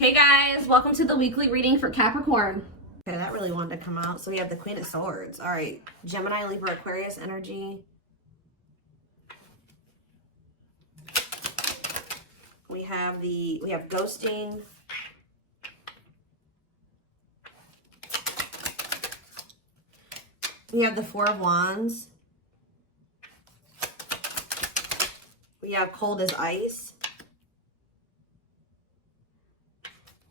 Hey guys, welcome to the weekly reading for Capricorn. Okay, that really wanted to come out. So we have the Queen of Swords. All right, Gemini, Libra, Aquarius energy. We have ghosting. We have the Four of Wands. We have cold as ice.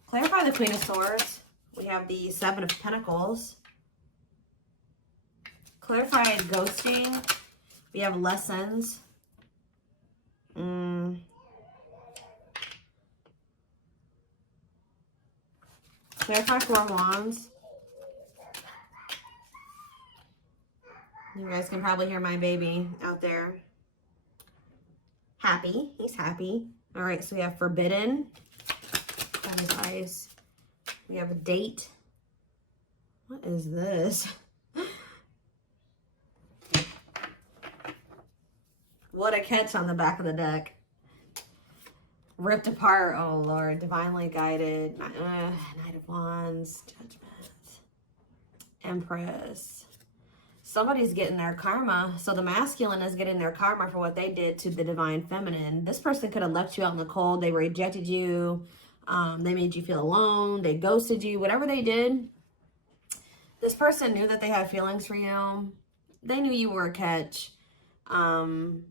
Clarify the Queen of Swords. We have the Seven of Pentacles. Clarify ghosting. We have lessons. Clarify Four of Wands. You guys can probably hear my baby out there. Happy. He's happy. All right, so we have forbidden. That is ice. We have a date. What is this? What a catch on the back of the deck. Ripped apart. Oh, Lord. Divinely guided. Knight of Wands. Judgment. Empress. Somebody's getting their karma. So the masculine is getting their karma for what they did to the divine feminine. This person could have left you out in the cold. They rejected you. They made you feel alone. They ghosted you. Whatever they did, this person knew that they had feelings for you. They knew you were a catch. You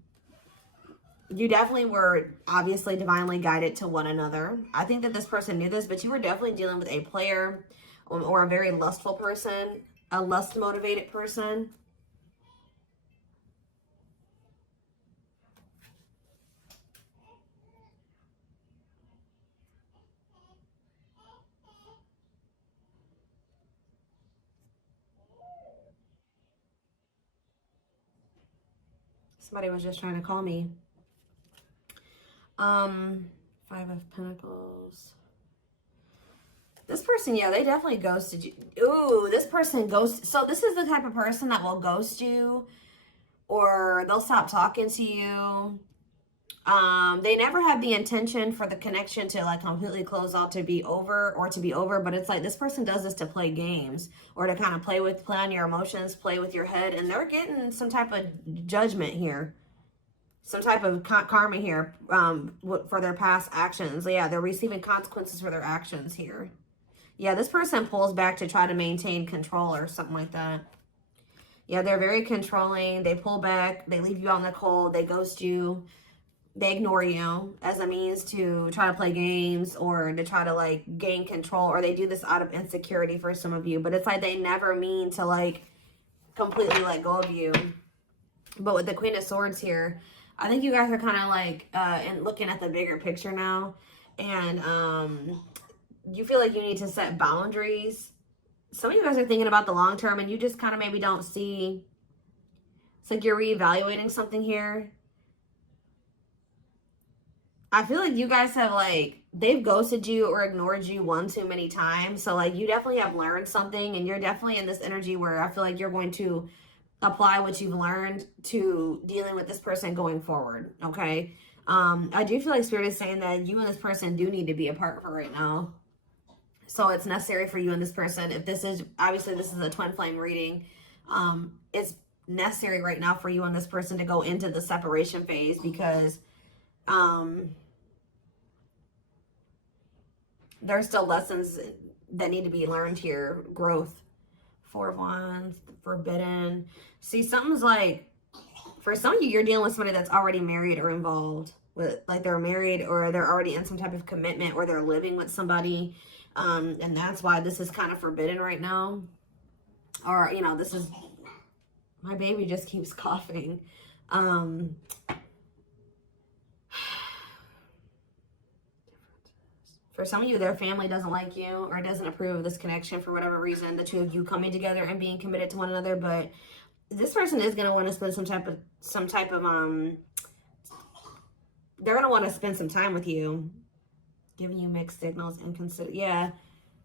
definitely were obviously divinely guided to one another. I think that this person knew this, but you were definitely dealing with a player or a very lustful person, a lust-motivated person. Somebody was just trying to call me. Five of Pentacles. This person, yeah, they definitely ghosted you. Ooh, this person ghost. So this is the type of person that will ghost you, or they'll stop talking to you. They never had the intention for the connection to like completely close out, to be over, but it's like this person does this to play games or to kind of play on your emotions, play with your head, and they're getting some type of judgment here. Some type of karma here for their past actions. Yeah, they're receiving consequences for their actions here. Yeah, this person pulls back to try to maintain control or something like that. Yeah, they're very controlling. They pull back. They leave you out in the cold. They ghost you. They ignore you as a means to try to play games or to try to like gain control, or they do this out of insecurity for some of you. But it's like they never mean to like completely let go of you. But with the Queen of Swords here, I think you guys are kind of like and looking at the bigger picture now, and you feel like you need to set boundaries. Some of you guys are thinking about the long term, and you just kind of maybe don't see. It's like you're reevaluating something here. I feel like you guys have like, they've ghosted you or ignored you one too many times. So like you definitely have learned something, and you're definitely in this energy where I feel like you're going to apply what you've learned to dealing with this person going forward. Okay. I do feel like Spirit is saying that you and this person do need to be apart for right now. So it's necessary for you and this person. If this is, obviously this is a twin flame reading. It's necessary right now for you and this person to go into the separation phase, because there's still lessons that need to be learned here. Growth. Four of Wands, forbidden. See, something's like, for some of you, you're dealing with somebody that's already married or involved with, like they're married or they're already in some type of commitment, or they're living with somebody. And that's why this is kind of forbidden right now. Or, you know, this is, my baby just keeps coughing. For some of you, their family doesn't like you or doesn't approve of this connection for whatever reason, the two of you coming together and being committed to one another. But this person is going to want to spend some type of they're going to want to spend some time with you, giving you mixed signals and consider. Yeah.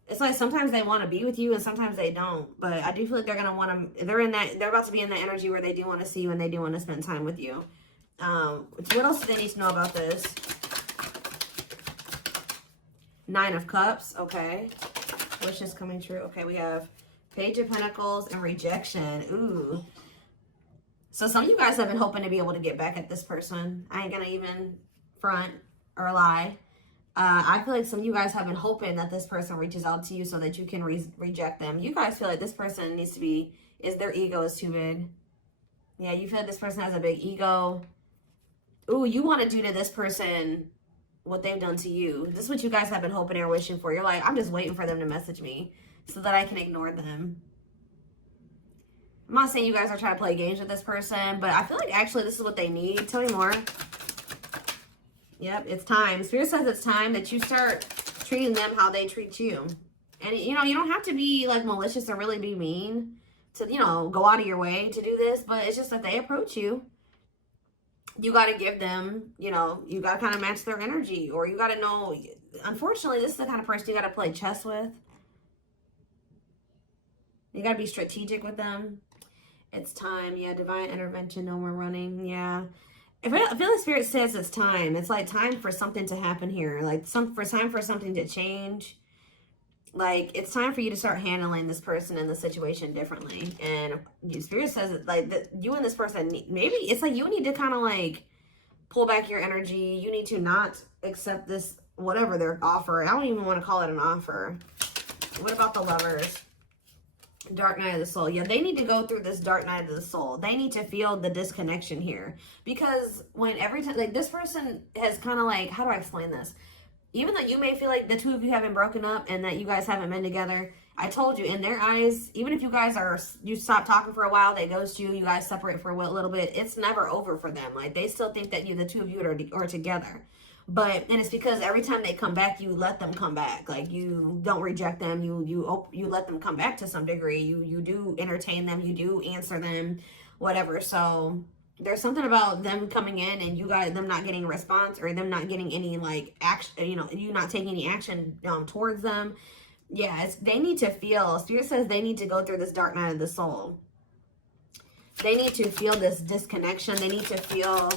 It's like sometimes they want to be with you and sometimes they don't. But I do feel like they're going to want to, they're about to be in that energy where they do want to see you and they do want to spend time with you. What else do they need to know about this? 9 of Cups. Okay. Wishes coming true. Okay, we have Page of Pentacles and rejection. Ooh. So some of you guys have been hoping to be able to get back at this person. I ain't gonna even front or lie. I feel like some of you guys have been hoping that this person reaches out to you so that you can reject them. You guys feel like this person needs to be, their ego is too big. Yeah, you feel like this person has a big ego. Ooh, you want to do to this person what they've done to you. This is what you guys have been hoping and wishing for. You're like, I'm just waiting for them to message me so that I can ignore them. I'm not saying you guys are trying to play games with this person, but I feel like actually this is what they need. Tell me more. Yep, it's time. Spirit says it's time that you start treating them how they treat you. And, you know, you don't have to be, like, malicious or really be mean to, you know, go out of your way to do this. But it's just that they approach you. You got to give them, you know, you got to kind of match their energy. Or you got to know, unfortunately, this is the kind of person you got to play chess with. You got to be strategic with them. It's time. Yeah, divine intervention. No more running. Yeah. I feel like Spirit says it's time. It's like time for something to happen here. Like time for something to change. Like it's time for you to start handling this person and the situation differently. And Spirit says it like that you and this person, maybe it's like you need to kind of like pull back your energy. You need to not accept this, whatever their offer. I don't even want to call it an offer. What about the Lovers? Dark night of the soul. Yeah, they need to go through this dark night of the soul. They need to feel the disconnection here. Because when every time, like this person has kind of like, how do I explain this? Even though you may feel like the two of you haven't broken up and that you guys haven't been together, I told you, in their eyes, even if you guys you stop talking for a while, they ghost you, you guys separate for a little bit, it's never over for them. Like they still think that the two of you are together. And it's because every time they come back, you let them come back. Like you don't reject them. You let them come back to some degree. You do entertain them. You do answer them, whatever. So there's something about them coming in and them not getting a response or them not getting any like action. You know, you not taking any action towards them. Yeah, they need to feel. Spirit says they need to go through this dark night of the soul. They need to feel this disconnection. They need to feel.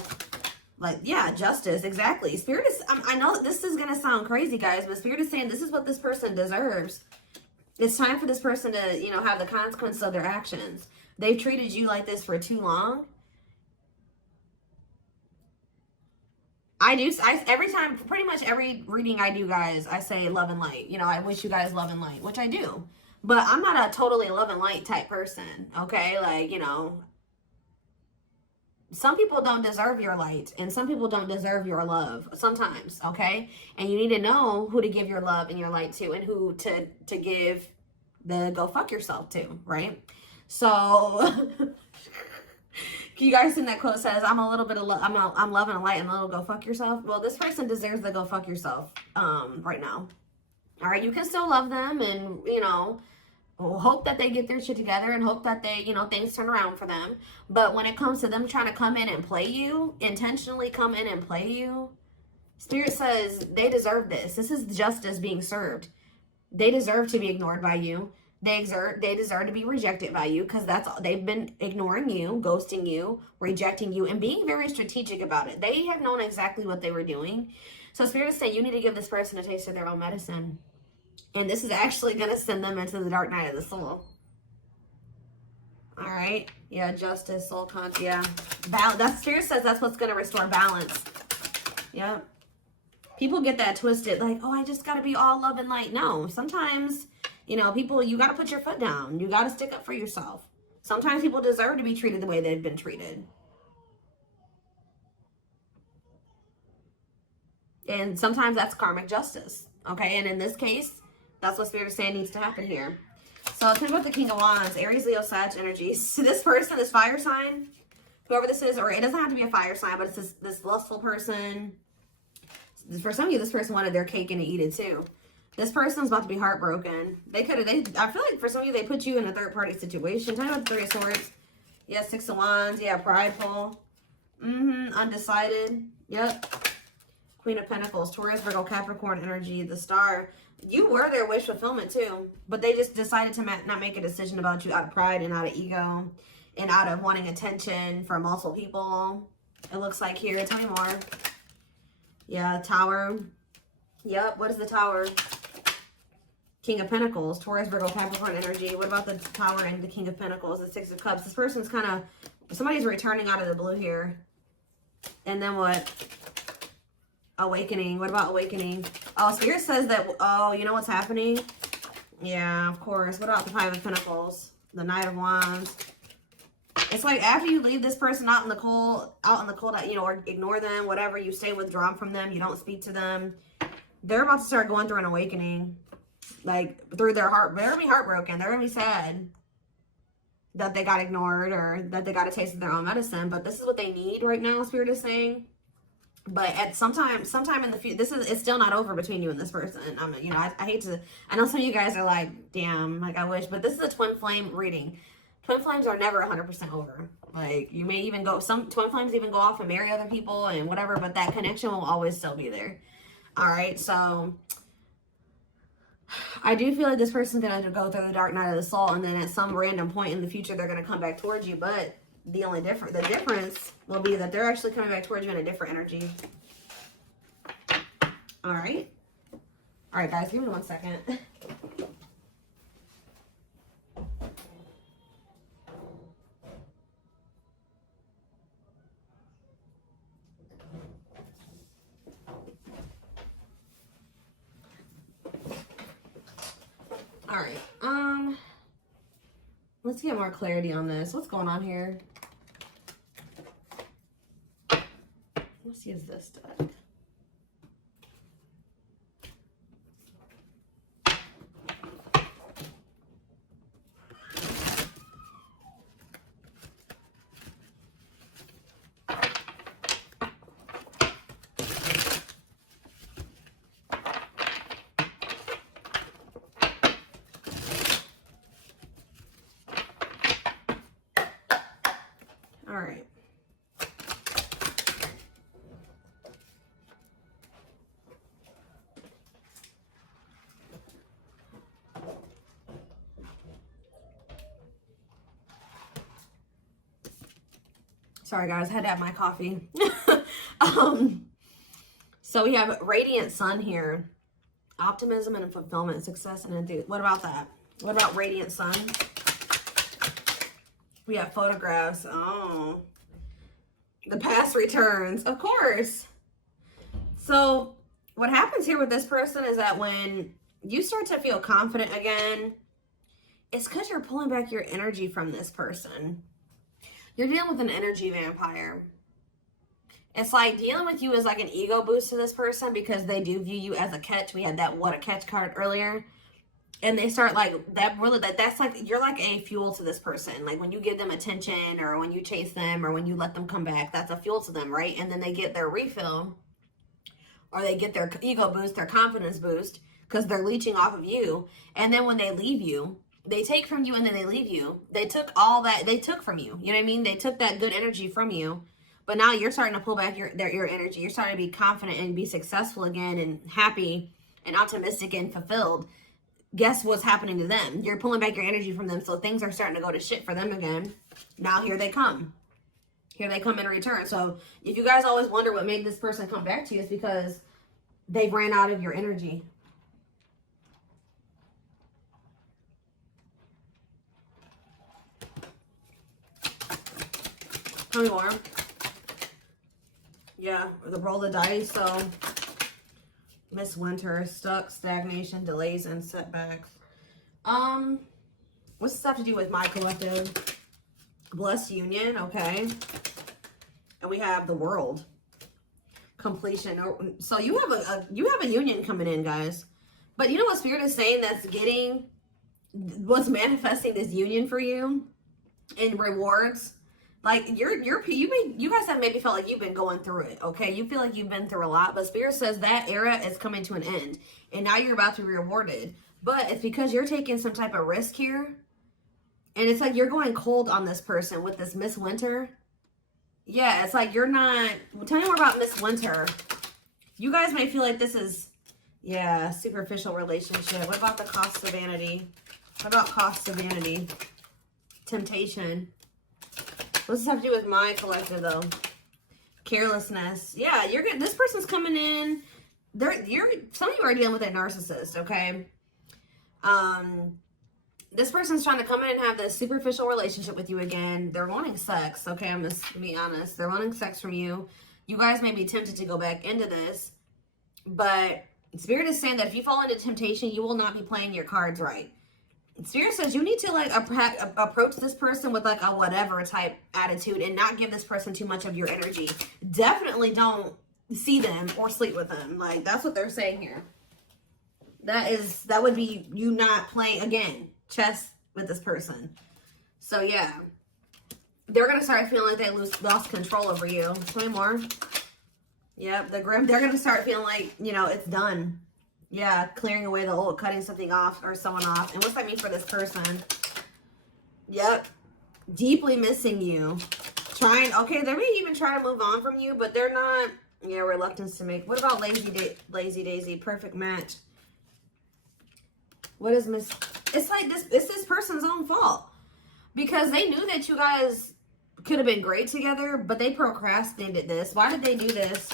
Like, yeah, justice, exactly. Spirit is, I know this is going to sound crazy, guys, but Spirit is saying this is what this person deserves. It's time for this person to, you know, have the consequences of their actions. They've treated you like this for too long. Every time, pretty much every reading I do, guys, I say love and light. You know, I wish you guys love and light, which I do. But I'm not a totally love and light type person, okay? Like, you know, some people don't deserve your light and some people don't deserve your love sometimes, okay? And you need to know who to give your love and your light to and who to give the go fuck yourself to, right? So you guys seen that quote says, I'm a little bit of I'm loving a light and a little go fuck yourself. Well, this person deserves the go fuck yourself right now. All right, you can still love them and, you know, hope that they get their shit together and hope that they, you know, things turn around for them. But when it comes to them trying to come in and play you, intentionally come in and play you, Spirit says they deserve this. This is justice being served. They deserve to be ignored by you. They deserve to be rejected by you because that's all. They've been ignoring you, ghosting you, rejecting you, and being very strategic about it. They have known exactly what they were doing. So Spirit is saying you need to give this person a taste of their own medicine. And this is actually going to send them into the dark night of the soul. All right. Yeah, justice, soul conscious. Yeah. That Spirit says that's what's going to restore balance. Yeah. People get that twisted. Like, oh, I just got to be all love and light. No. Sometimes, you know, people, you got to put your foot down. You got to stick up for yourself. Sometimes people deserve to be treated the way they've been treated. And sometimes that's karmic justice. Okay. And in this case, that's what Spirit is saying needs to happen here. So think about the King of Wands, Aries, Leo, Sag energies. So this person, this fire sign, whoever this is, or it doesn't have to be a fire sign, but it's this lustful person. For some of you, this person wanted their cake and to eat it too. This person's about to be heartbroken. I feel like for some of you, they put you in a third party situation. Tell me about the Three of Swords. Yeah, Six of Wands. Yeah, prideful. Undecided. Yep. Queen of Pentacles, Taurus, Virgo, Capricorn energy, the Star. You were their wish fulfillment too, but they just decided to not make a decision about you out of pride and out of ego and out of wanting attention from multiple people. It looks like here. Tell me more. Yeah, Tower. Yep. What is the Tower? King of Pentacles, Taurus, Virgo, Capricorn energy. What about the Tower and the King of Pentacles, the Six of Cups? This person's kind of, somebody's returning out of the blue here. And then what? Awakening. What about awakening? Oh, Spirit says that, oh, you know what's happening? Yeah, of course. What about the Five of Pentacles? The Knight of Wands. It's like after you leave this person out in the cold, you know, or ignore them, whatever, you stay withdrawn from them, you don't speak to them. They're about to start going through an awakening. Like, through their heart. They're going to be heartbroken. They're going to be sad that they got ignored or that they got a taste of their own medicine. But this is what they need right now, Spirit is saying. But at sometime in the future, it's still not over between you and this person. You know, I hate to, I know some of you guys are like, damn, like I wish, but this is a twin flame reading. Twin flames are never 100% over. Like, you may even go, some twin flames even go off and marry other people and whatever, but that connection will always still be there. All right, so I do feel like this person's going to go through the dark night of the soul, and then at some random point in the future, they're going to come back towards you. But the difference will be that they're actually coming back towards you in a different energy. All right. All right, guys, give me 1 second. All right, let's get more clarity on this. What's going on here? Let's use this deck. All right. Sorry guys, I had to have my coffee. So we have radiant sun here. Optimism and fulfillment, success and enthusiasm. What about that? What about radiant sun? We have photographs. Oh, the past returns, of course. So what happens here with this person is that when you start to feel confident again, it's because you're pulling back your energy from this person. You're dealing with an energy vampire. It's like dealing with you is like an ego boost to this person because they do view you as a catch. We had that what a catch card earlier. And they start like that really that's like you're like a fuel to this person. Like when you give them attention or when you chase them or when you let them come back, that's a fuel to them, right? And then they get their refill or they get their ego boost, their confidence boost because they're leeching off of you. And then when they leave you, they take from you and then they leave you. They took all that they took from you. You know what I mean? They took that good energy from you. But now you're starting to pull back your energy. You're starting to be confident and be successful again and happy and optimistic and fulfilled. Guess what's happening to them? You're pulling back your energy from them, so things are starting to go to shit for them again. Now here they come. Here they come in return. So if you guys always wonder what made this person come back to you, it's because they ran out of your energy. Tell me more. Yeah, the roll of the dice. So Miss Winter, stuck, stagnation, delays, and setbacks. What's this have to do with my collective? Blessed union, okay. And we have the world. Completion. So you have a union coming in, guys. But you know what Spirit is saying what's manifesting this union for you in rewards? Like you guys have maybe felt like you've been going through it, okay? You feel like you've been through a lot, but Spirit says that era is coming to an end, and now you're about to be rewarded. But it's because you're taking some type of risk here, and it's like you're going cold on this person with this Miss Winter. Yeah, it's like you're not. Well, tell me more about Miss Winter. You guys may feel like this is, yeah, superficial relationship. What about the cost of vanity? What about cost of vanity? Temptation. What's this have to do with my collective, though? Carelessness. Yeah, you're getting, this person's coming in. some of you are dealing with a narcissist, okay? This person's trying to come in and have this superficial relationship with you again. They're wanting sex, okay? I'm just gonna be honest. They're wanting sex from you. You guys may be tempted to go back into this, but Spirit is saying that if you fall into temptation, you will not be playing your cards right. Spirit says you need to like approach this person with like a whatever type attitude and not give this person too much of your energy. Definitely don't see them or sleep with them. Like, that's what they're saying here. That would be you not playing, again, chess with this person. So yeah, they're gonna start feeling like they lost control over you. Tell me more. Yep, they're gonna start feeling like, you know, it's done. Yeah, clearing away the old, cutting something off or someone off. And what's that mean for this person? Yep, deeply missing you. Okay, they may even try to move on from you, but they're not. Yeah, reluctance to make. What about Lazy Daisy? Perfect match. What is it's like it's this person's own fault. Because they knew that you guys could have been great together, but they procrastinated this. Why did they do this?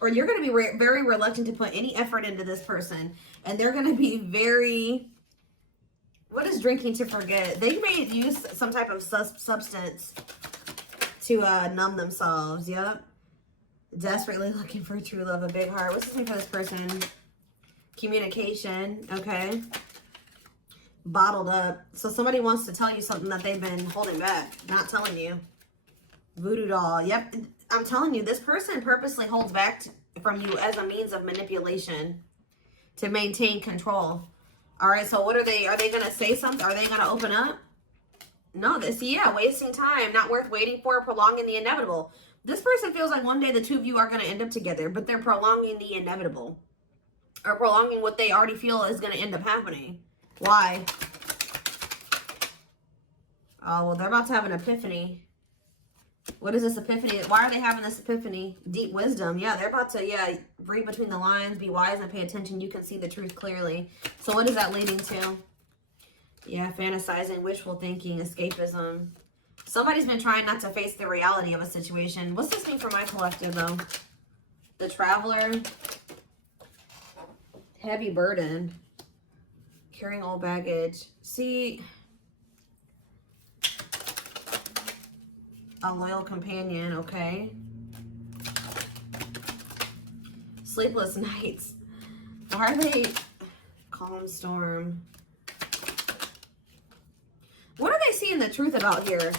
Or you're going to be very reluctant to put any effort into this person. And they're going to be very... What is drinking to forget? They may use some type of substance to numb themselves. Yep. Desperately looking for true love, a big heart. What's this mean for this person? Communication. Okay. Bottled up. So somebody wants to tell you something that they've been holding back, not telling you. Voodoo doll. Yep. I'm telling you, this person purposely holds back from you as a means of manipulation to maintain control. All right. So what are they going to say something? Are they going to open up? No, wasting time, not worth waiting for, prolonging the inevitable. This person feels like one day the two of you are going to end up together, but they're prolonging the inevitable. Or prolonging what they already feel is going to end up happening. Why? Oh, well, they're about to have an epiphany. What is this epiphany? Why are they having this epiphany? Deep wisdom. Yeah, they're about to, read between the lines, be wise and pay attention. You can see the truth clearly. So what is that leading to? Yeah, fantasizing, wishful thinking, escapism. Somebody's been trying not to face the reality of a situation. What's this mean for my collective, though? The Traveler. Heavy burden. Carrying old baggage. See, a loyal companion, okay. Sleepless nights. Why are they? Calm storm. What are they seeing the truth about here?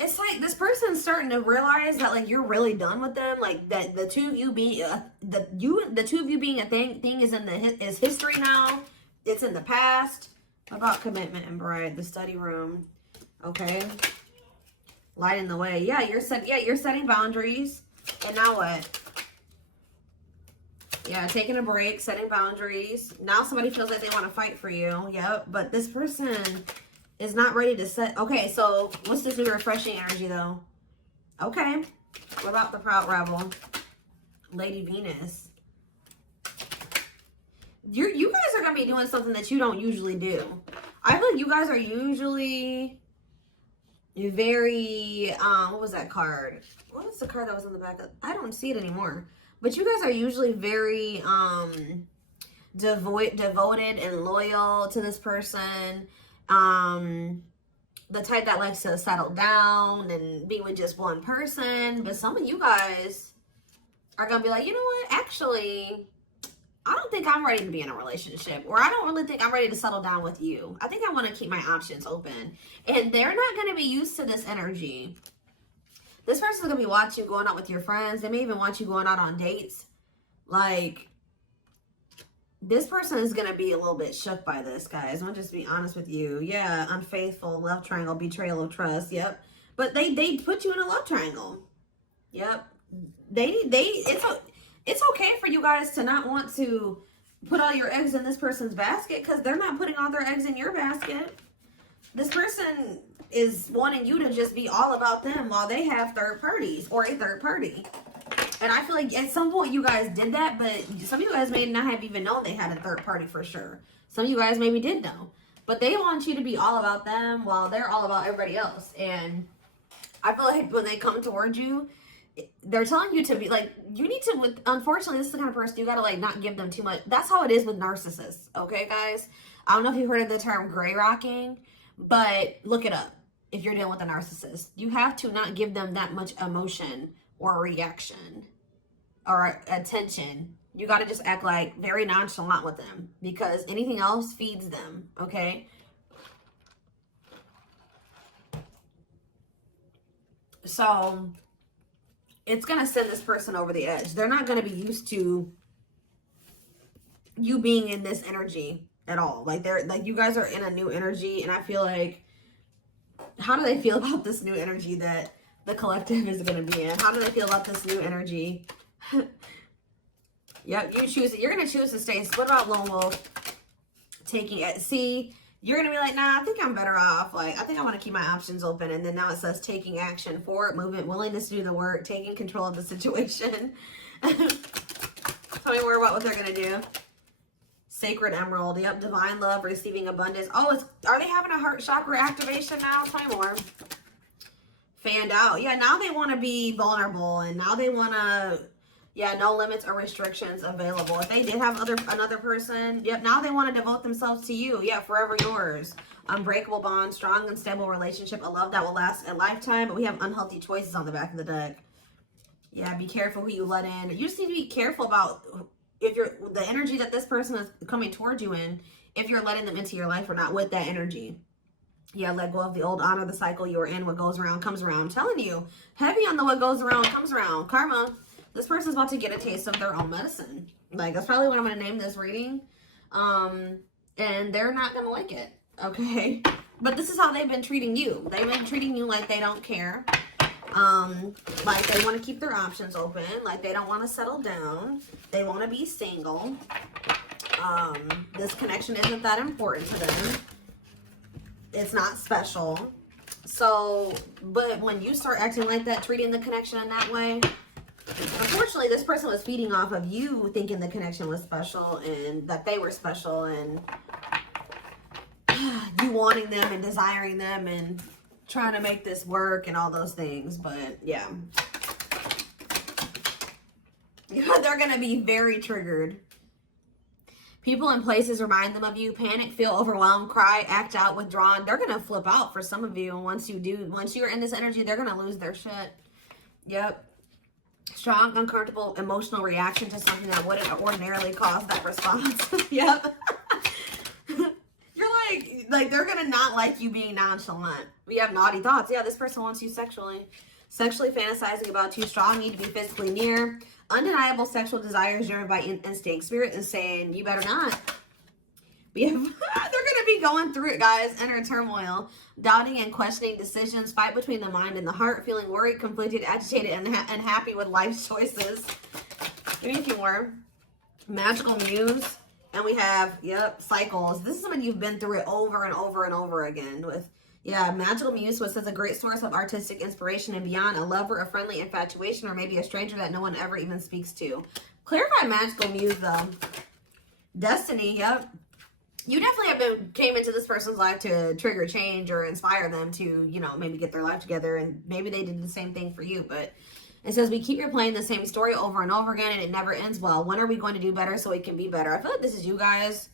It's like this person's starting to realize that like you're really done with them. Like that the two of you being the two of you being a thing is is history now. It's in the past. About commitment and bride, the study room. Okay. Lighting the way. Yeah, you're setting boundaries. And now what? Yeah, taking a break, setting boundaries. Now somebody feels like they want to fight for you. Yep. But this person is not ready to set. Okay, so what's this new refreshing energy though? Okay. What about the Proud Rebel? Lady Venus. You guys are going to be doing something that you don't usually do. I feel like you guys are usually very, what was that card? What was the card that was on the back? I don't see it anymore. But you guys are usually very devoted and loyal to this person. The type that likes to settle down and be with just one person. But some of you guys are going to be like, you know what? Actually, I don't think I'm ready to be in a relationship, or I don't really think I'm ready to settle down with you. I think I want to keep my options open. And they're not going to be used to this energy. This person's going to be watching you going out with your friends. They may even want you going out on dates. Like, this person is going to be a little bit shook by this, guys. I'll just be honest with you. Yeah, unfaithful, love triangle, betrayal of trust. Yep. But they put you in a love triangle. Yep. It's okay for you guys to not want to put all your eggs in this person's basket because they're not putting all their eggs in your basket. This person is wanting you to just be all about them while they have third parties or a third party. And I feel like at some point you guys did that, but some of you guys may not have even known they had a third party for sure. Some of you guys maybe did know. But they want you to be all about them while they're all about everybody else. And I feel like when they come towards you, they're telling you to be like, you need to, unfortunately, this is the kind of person you got to like not give them too much. That's how it is with narcissists. Okay, guys? I don't know if you've heard of the term gray rocking, but look it up. If you're dealing with a narcissist, you have to not give them that much emotion or reaction or attention. You got to just act like very nonchalant with them, because anything else feeds them. Okay. So it's going to send this person over the edge. They're not going to be used to you being in this energy at all. Like they're like, you guys are in a new energy, and I feel like, how do they feel about this new energy that the collective is going to be in? How do they feel about this new energy? Yep, you choose it. You're going to choose to stay. So what about Lone Wolf taking it? See, you're going to be like, nah, I think I'm better off. Like, I think I want to keep my options open. And then now it says taking action, forward movement, willingness to do the work, taking control of the situation. Tell me more about what they're going to do. Sacred Emerald. Yep, divine love, receiving abundance. Oh, are they having a heart chakra activation now? Tell me more. Fanned out. Yeah, now they want to be vulnerable, and now they want to, yeah, no limits or restrictions available. If they did have another person, yep, now they want to devote themselves to you. Yeah, forever yours. Unbreakable bond, strong and stable relationship, a love that will last a lifetime. But we have unhealthy choices on the back of the deck. Yeah, be careful who you let in. You just need to be careful about if the energy that this person is coming towards you in, if you're letting them into your life or not with that energy. Yeah, let go of the old, honor the cycle you're in. What goes around comes around. I'm telling you, heavy on the what goes around comes around. Karma. This person's about to get a taste of their own medicine. Like, that's probably what I'm going to name this reading. And they're not going to like it. Okay? But this is how they've been treating you. They've been treating you like they don't care. Like they want to keep their options open. Like they don't want to settle down. They want to be single. This connection isn't that important to them. It's not special. So, but when you start acting like that, treating the connection in that way, unfortunately, this person was feeding off of you thinking the connection was special and that they were special, and you wanting them and desiring them and trying to make this work and all those things. But yeah, they're going to be very triggered. People and places remind them of you. Panic, feel overwhelmed, cry, act out, withdrawn. They're going to flip out for some of you. And once you're in this energy, they're going to lose their shit. Yep. Strong, uncomfortable, emotional reaction to something that wouldn't ordinarily cause that response. Yep. You're like they're going to not like you being nonchalant. We have naughty thoughts. Yeah, this person wants you sexually. Sexually fantasizing about you. Strong need to be physically near. Undeniable sexual desires driven by instinct. Spirit is saying, you better not. We have, they're going to be going through it, guys. Inner turmoil. Doubting and questioning decisions. Fight between the mind and the heart. Feeling worried, conflicted, agitated, and unhappy with life's choices. Give me a few more. Magical muse. And we have, yep, cycles. This is when you've been through it over and over and over again with, yeah, magical muse, which says a great source of artistic inspiration and beyond, a lover, a friendly infatuation, or maybe a stranger that no one ever even speaks to. Clarify magical muse, though. Destiny, yep. You definitely came into this person's life to trigger change or inspire them to, you know, maybe get their life together, and maybe they did the same thing for you. But it says we keep replaying the same story over and over again, and it never ends well. When are we going to do better so it can be better? I feel like this is you guys.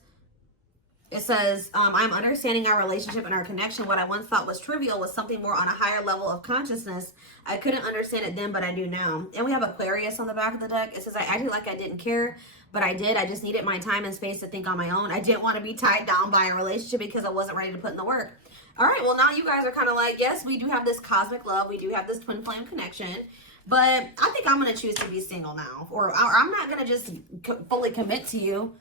It says, I'm understanding our relationship and our connection. What I once thought was trivial was something more on a higher level of consciousness. I couldn't understand it then, but I do now. And we have Aquarius on the back of the deck. It says, I acted like I didn't care, but I did. I just needed my time and space to think on my own. I didn't want to be tied down by a relationship because I wasn't ready to put in the work. All right, well, now you guys are kind of like, yes, we do have this cosmic love. We do have this twin flame connection. But I think I'm going to choose to be single now. Or I'm not going to just fully commit to you.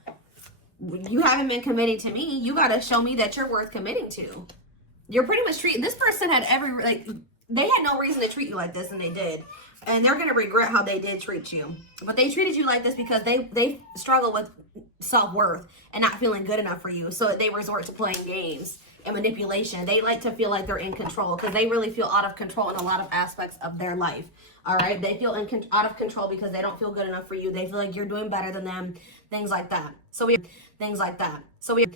You haven't been committing to me. You got to show me that you're worth committing to. You're pretty much treating, this person had they had no reason to treat you like this, and they did. And they're going to regret how they did treat you. But they treated you like this because they struggle with self-worth and not feeling good enough for you. So they resort to playing games and manipulation. They like to feel like they're in control because they really feel out of control in a lot of aspects of their life. All right? They feel out of control because they don't feel good enough for you. They feel like you're doing better than them. Things like that. So we